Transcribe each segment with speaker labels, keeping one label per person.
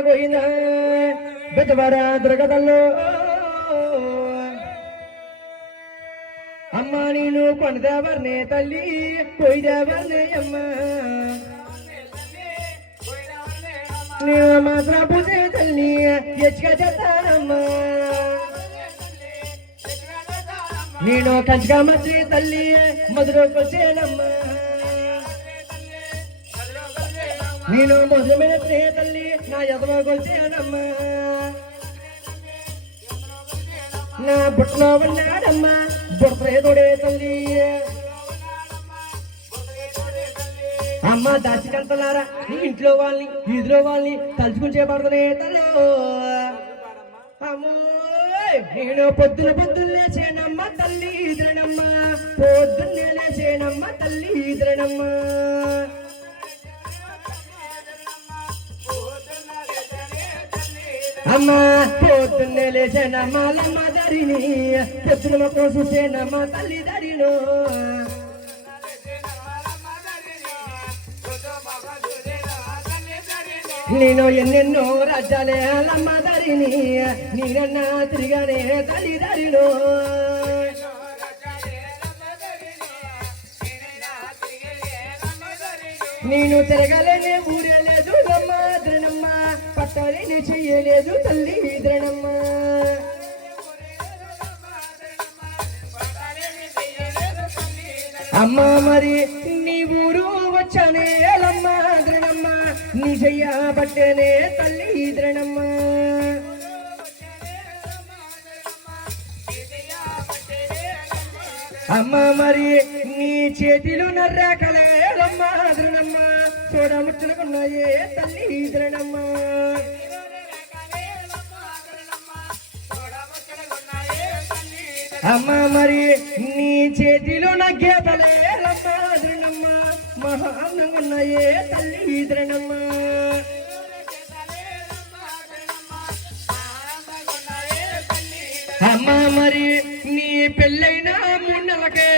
Speaker 1: పోయిన బెదవర దుర్గదల్లో అమ్మ నేను కొనదేవర్నే తల్లి పోయిదేవర్నే అమ్మ. నేను మాత్రం పూజే తల్లి ఎచ్చుక చేస్తానమ్మా. నేను కంచిగా మచ్చి తల్లి మధుర కొచ్చేనమ్మా నేను మధురమైన తల్లి నా ఎదవ నా బుట్టలో ఉన్నాడమ్మా బుట్టలేదుడే తల్లి. అమ్మ దాచికంతలారా నీ ఇంట్లో వాళ్ళని వీధిలో వాళ్ళని తలుచుకుని చేపడుతునే తల్లి. అమ్మో నేను పొద్దున పొద్దున్న చేయనమ్మ తల్లి ఇదరనమ్మ పొద్దున్నే చేయనమ్మ తల్లి ఇదరనమ్మా అమ్మ పొద్దున్నే లేచిన మాలమ్మ దరిని పొద్దున మొక్కలు చూసేనమ్మ తల్లి దరిను నేను ఎన్నెన్నో రాజ్యాలే అలమ్మ దరిని నీరన్న తిరిగానే తల్లి దరిను నేను తిరగలేనే ఊరే పట్టాలేని చెయ్యలేదు తల్లి ద్రణమ్మ అమ్మ మరి నీ ఊరు వచ్చానే ఎలమ్మ ద్రణమ్మ నీ చెయ్య పట్టేనే తల్లి ద్రణమ్మ అమ్మ మరి నీ చేతిలు నర్రాకలే లమ్మ ద్రణమ్మ చూడముచ్చునుకున్నాయే తల్లి ద్రణమ్మ అమ్మ మరి నీ చేతిలో నా గీతలే లమ్మ ద్రణమ్మ తల్లి ద్రణమ్మ అమ్మ మరి నీ పెళ్ళైన మూడు నెలకే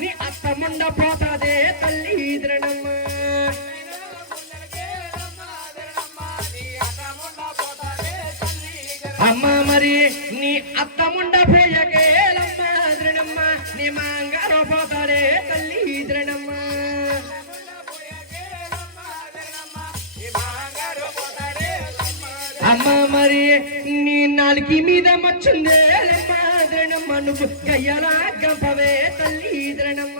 Speaker 1: నీ అత్త ముండ పోతాదే తల్లి ద్రణమ్మ అమ్మ మరి నీ అత్త ముండ పోయకే లమ్మ ద్రణమ్మ నీ మాంగారో పోతాడే తల్లి ద్రణమ్మ అమ్మ మరి నీ నాలుగు మీద మచ్చుందే లమ్మ ద్రణమ్మ నువ్వు గయ్యలా గంపవే తల్లి ద్రణమ్మ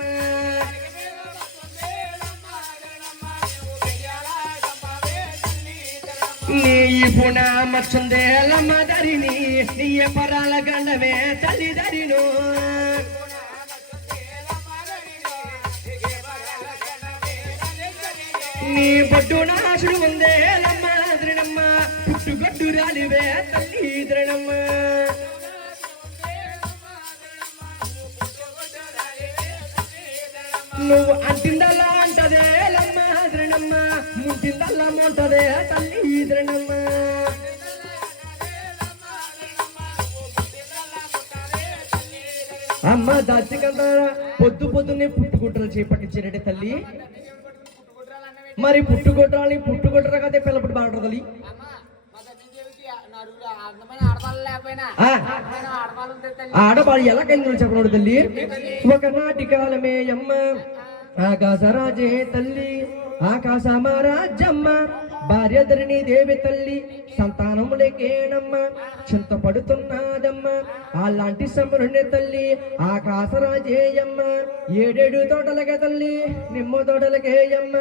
Speaker 1: నీ పున మచ్చుందే లమ్మ దరిని నీ పరాల గండవే తల్లిదరిను. నీ బొడ్డు నాశుడు ఉందే లమ్మ ద్రణమ్మ పుట్టుగొడ్డు రాలివే తల్లి ద్రణమ్మ నువ్వు అంటిందలా అంటదే ముంటిందల్లా తల్లి అమ్మ దాచికంత పొద్దు పొద్దున్నే పుట్టుగుట్టలు చేపట్టించారంటే తల్లి? మరి పుట్టుగొట్టాలి పుట్టుగొట్టర కదే పిల్లపడి బాగుంటారు తల్లి. ఆడవాళ్ళు ఎలా కలిగి చెప్పనోడు తల్లి? ఒకనాటి కాలమే అమ్మ. ఆకాశరాజే తల్లి ఆకాశమారాజమ్మ భార్య భార్యధరిణి దేవి తల్లి సంతానములకేనమ్మ చింతపడుతున్నాదమ్మ అలాంటి సమరుని తల్లి ఆకాశరాజేయమ్మ ఏడేడు తోటలకే తల్లి నిమ్మ తోటలకేయమ్మ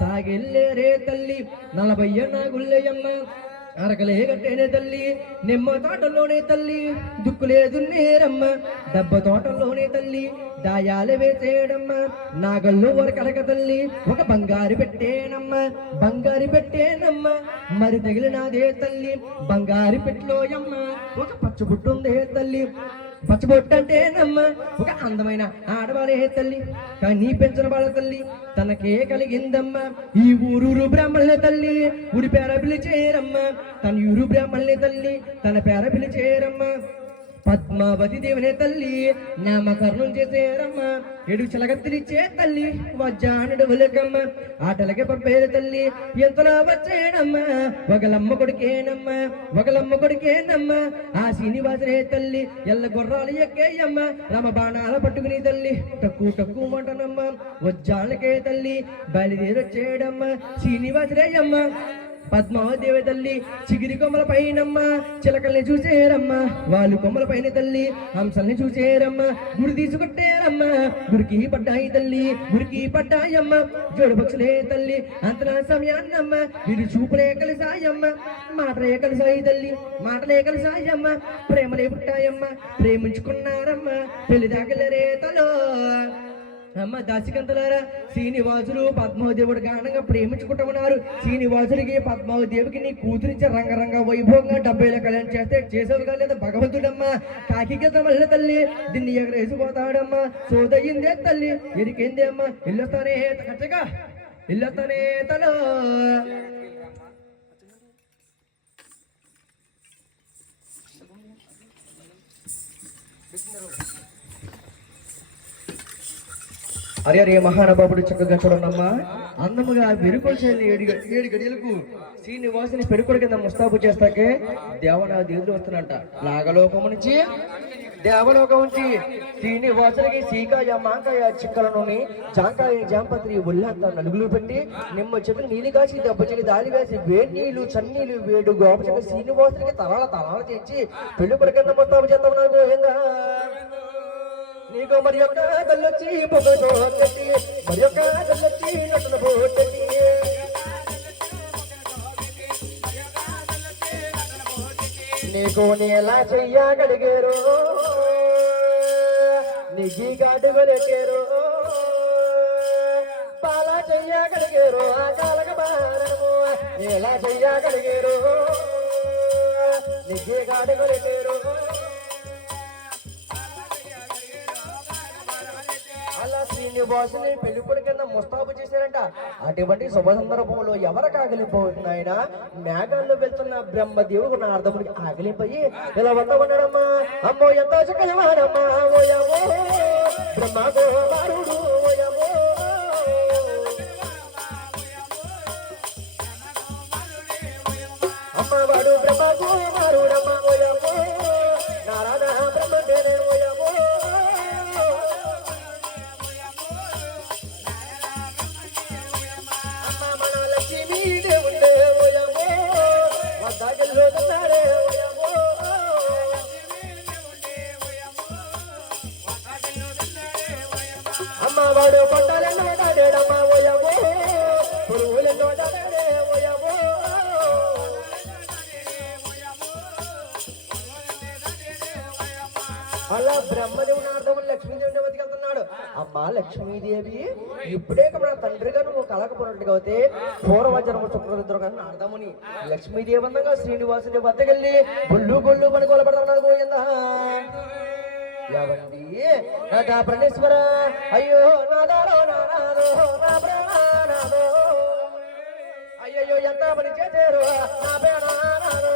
Speaker 1: సాగిల్లేరే తల్లి నలభై నాగుల్లయ్యమ్మ అరకలే కట్టేనే తల్లి నిమ్మ తోటలోనే తల్లి దుక్కులేదు నేరమ్మ దెబ్బ తోటలోనే తల్లి దాయాలు వేసేయడమ్మ నాగల్లో వరకడక తల్లి ఒక బంగారు పెట్టేనమ్మ బంగారు పెట్టేనమ్మ మరి తగిలినదే తల్లి బంగారు పెట్టలోయమ్మ ఒక పచ్చబుట్టుందే తల్లి పచ్చబొట్టంటే నమ్మ ఒక అందమైన ఆడవాళ్ళే తల్లి కానీ పెంచిన వాళ్ళ తల్లి తనకే కలిగిందమ్మ. ఈ ఊరూరు బ్రాహ్మణుల తల్లి ఊరి పేర పిలిచేరమ్మ. తన ఊరు బ్రాహ్మణులే తల్లి తన పేర పిలిచేరమ్మ. పద్మావతి దేవునే తల్లి నామకరణం చేసేరమ్మ ఎడు చిలగత్తినిచ్చే తల్లి వజ్జానుడు ఉలకమ్మ ఆటలకి పంపేరు తల్లి ఎంతలో వచ్చేనమ్మ ఒకలమ్మ కొడుకేనమ్మ ఒకలమ్మ కొడుకేనమ్మ ఆ శ్రీనివాసనే తల్లి ఎల్ల గుర్రాలు ఎక్కేయమ్మ రమ బాణాల పట్టుకుని తల్లి తక్కువ తక్కువ మంటనమ్మ వజ్జాలకే తల్లి బయలుదేరొచ్చేడమ్మ శ్రీనివాసరేయమ్మ పద్మావదేవి తల్లి చిగిరి కొమ్మల పైనమ్మ చిలకల్ని చూసేరమ్మ వాళ్ళు కొమ్మల పైన తల్లి హంసల్ని చూసేరమ్మ గురి తీసుకొట్టేరమ్మ గురికి పడ్డాయి తల్లి గురికి పడ్డాయమ్మ జోడు పక్షులే తల్లి అంతనా సమయాన్నమ్మ వీరు చూపులే కలిసాయమ్మ మాటలే కలిసాయి తల్లి మాటలే కలిసాయమ్మ ప్రేమలే పుట్టాయమ్మ ప్రేమించుకున్నారమ్మ పెళ్ళి దాకలరే తలో. అమ్మ దాసికంతులారా శ్రీనివాసులు పద్మావదేవుడు గానంగా ప్రేమించుకుంటున్నారు శ్రీనివాసుడికి పద్మావదేవికి నీ కూతురించి రంగరంగ వైభవంగా డెబ్బైలో కళ్యాణం చేస్తే చేసేవిగా లేదా భగవంతుడమ్మా. కాకి తమల్ల మళ్ళీ తల్లి దీన్ని ఎగరేసిపోతాడమ్మా. సోదయ్యిందే తల్లి ఎరికేందే అమ్మా. ఇల్లొస్తానే కచ్చగా ఇల్లొస్తానే తలో. అరే అరే మహానబాబుడు చక్కగా చూడమ్మా అందముగా వెరుకొల్చేది ఏడు ఏడు గడియలకు శ్రీనివాసుని పెరుకుడు కింద ముస్తాబు చేస్తాకే దేవనా దేవుడు వస్తున్నట్ట నాగలోకం నుంచి దేవలోకం నుంచి శ్రీనివాసునికి సీకాయ మాంకాయ చిక్కల నూనె జాంకాయ జాంపత్రి ఒళ్ళంతా నలుగులు పెట్టి నిమ్మ చెట్టు నీళ్ళు కాసి దెబ్బ చెల్లి దాలి వేసి వేడి నీళ్ళు చన్నీళ్ళు వేడు గోప చెట్టు తలాల తలాలు తెచ్చి పెళ్ళి కింద ముస్తాబు చేస్తాం నాకు ఏందా? నీకు మరి యొక్క దల్లొచ్చి పొగతో మరి యొక్క దల్లొచ్చి నటుల పోటీ నీకు నేలా చెయ్యగలిగారు నీకి గాడుగలెట్టారు పాలా చెయ్యగలిగారు ఆ కాలక బారము ఎలా చెయ్యగలిగారు నీకి గాడుగలెట్టారు అలా శ్రీనివాసుని పెళ్ళిపడి కింద ముస్తాబు చేశారంట. అటువంటి శుభ సందర్భంలో ఎవరు ఆగలిపోతున్నాయన మేఘాల్లో వెళ్తున్న బ్రహ్మదేవుడు నా అర్థముడికి ఆగలిపోయి ఇలా వద్ద ఉన్నాడమ్మా అమ్మో ఎంత చక్కదమానమ్మా ఓయమో బ్రహ్మ కుమారుడు ఓయమో అమ్మవాడు బ్రహ్మ కుమారుడమ్మ ఓయమో నారాయణ బ్రహ్మ అమ్మవాడు కొండలెన్నో దాడాడమ్మ ఓయమో పురుగులెన్నో దాడాడే ఓయమో అలా బ్రహ్మదేవుని అర్థం లక్ష్మీదేవుని బతికెళ్తున్నాడు అమ్మా లక్ష్మీదేవి ఇప్పుడే మన తండ్రిగా నువ్వు కలకపోయినట్టుగా అయితే పూర్వజన్మ శుక్రరుద్రు కానీ అర్థముని లక్ష్మీదేవి అందంగా శ్రీనివాసుని వద్దకెళ్ళి గొల్లు గొల్లు పని పెడతాడు గోవిందా ఎవండి నాదా ప్రణేశ్వర అయ్యో నాదారో నానాదో నా ప్రాణానాదో అయ్యో ఎంత పని చేశారు? నా ప్రాణానాదో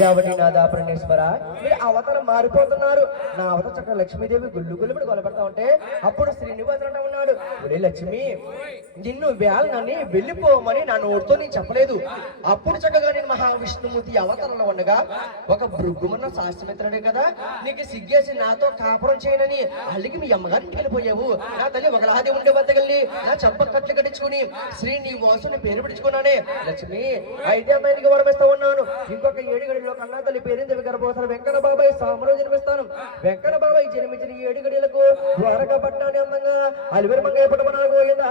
Speaker 1: కాబట్టి నాదా ప్రణేశ్వర మీరు అవతల మారిపోతున్నారు. నా అవతల చక్కగా లక్ష్మీదేవి గుళ్ళు గుళ్ళు పడి కొలబడతా ఉంటే అప్పుడు శ్రీనివాసుడు ఉన్నాడు. ఒరే లక్ష్మి నిన్ను వేళనని వెళ్ళిపోమని నా నోటితో నేను చెప్పలేదు. అప్పుడు చక్కగా నేను మహావిష్ణుమూర్తి అవతారంలో ఉండగా ఒక భృగుమన్న శాస్త్రమిత్రుడే కదా నీకు సిగ్గేసి నాతో కాపురం చేయనని అల్లికి మీ అమ్మగారికి వెళ్ళిపోయావు. నా తల్లి ఒకలాది ఉండే వద్దకెళ్ళి నా చెప్ప కట్లు కట్టించుకుని శ్రీనివాసుని పేరు పిలుచుకున్నానే లక్ష్మి అయితే అమ్మాయికి వరమిస్తా ఉన్నాను. ఇంకొక ఏడు గడిలో కన్నా తల్లి పేరింది గర్భవసరం వెంకన్న బాబాయ్ సాములో జన్మిస్తాను. వెంకన్న బాబాయ్ జన్మించిన ఏడు గడిలకు ద్వారకా పట్టణాన్ని అందంగా అలివేరు మంగయ్య పట్టమన్నారు గోవిందా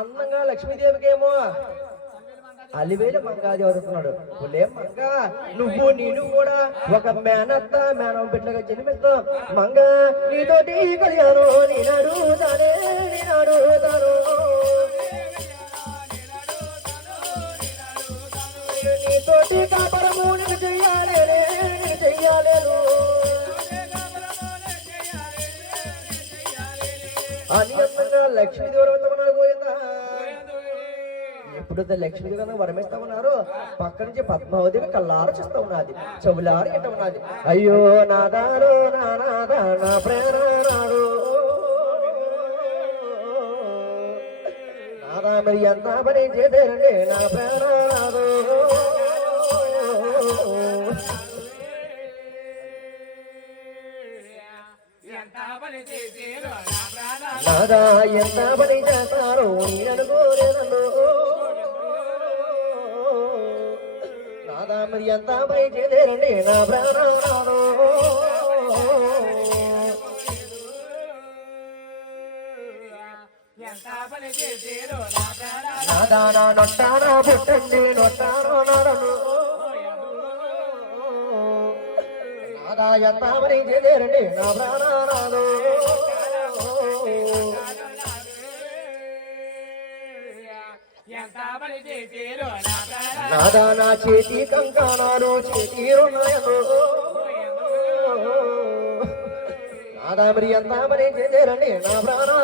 Speaker 1: అందంగా లక్ష్మీదేవికి ఏమో అలివేలు మంగాది అవుతున్నాడు పులే మంగ నువ్వు నేను కూడా ఒక మేనత్త మేనం బిడ్డగా జన్మిస్తాం. మంగ నీతోటి కళ్యాణం నేనాడు తానే నేనాడు తాను నీతోటి కాపరము నేను చెయ్యాలే నేను చెయ్యాలేను అని లక్ష్మీ దూరం ఎప్పుడు లక్ష్మి కన్నా వరమిస్తా ఉన్నారు పక్క నుంచి పద్మావతిని కళ్ళారు చూస్తా ఉన్నది చెవులారు ఎట్ట ఉన్నది. అయ్యో నాదారు నా నాదా నా ప్రేమ నాదా మరి ఎంత పని చేశారండి నా ప్రేమ నాదు
Speaker 2: ఎంత పని
Speaker 1: చేస్తారో నేను అనుకోలేదన్ను నాదా మరి ఎంత పని చేశారండి నా ప్రాణాలు. నాదా నా నొట్టానా పుట్టండి నొట్టానో నడను. నాదా ఎంత పని నా ప్రాణాలు
Speaker 2: ఎంత నా
Speaker 1: నాదా నా చేతి కంకణాలు చేతి రుణాలు నాదా మరి ఎంత మరి నా ప్రాణాలు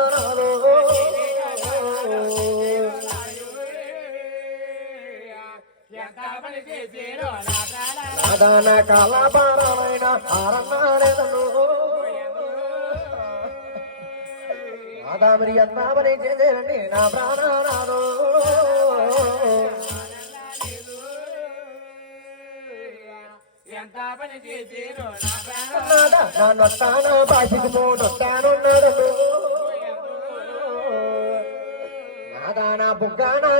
Speaker 2: ప్రాణాలు
Speaker 1: నాదా నా కాలపారాయణ ఆరన్నాడను నాదా మరి ఎంత నా ప్రాణారాదు
Speaker 2: ఎంత పని నా ప్రాణాలు
Speaker 1: బాసికు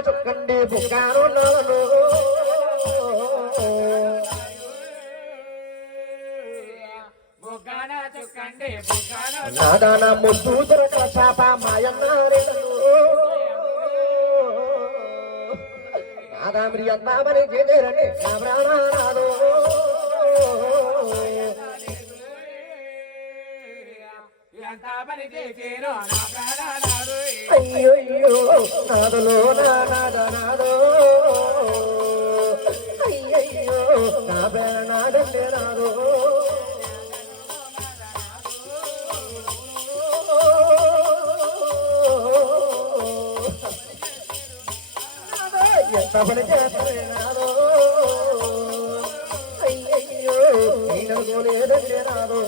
Speaker 1: చుక్కండి
Speaker 2: బుగ్గాన
Speaker 1: నాదా ముద్దు దొరక చాప మాయన్నారేడు నాదా మరి చేదేరని నా ప్రాణాలు అయ్యో నాదలో నాద నాదో అయ్యయ్యో నా పేర నాదో ఎంత పని చేస్తే నాదో అయ్యయ్యో నేను లేదండే నాదో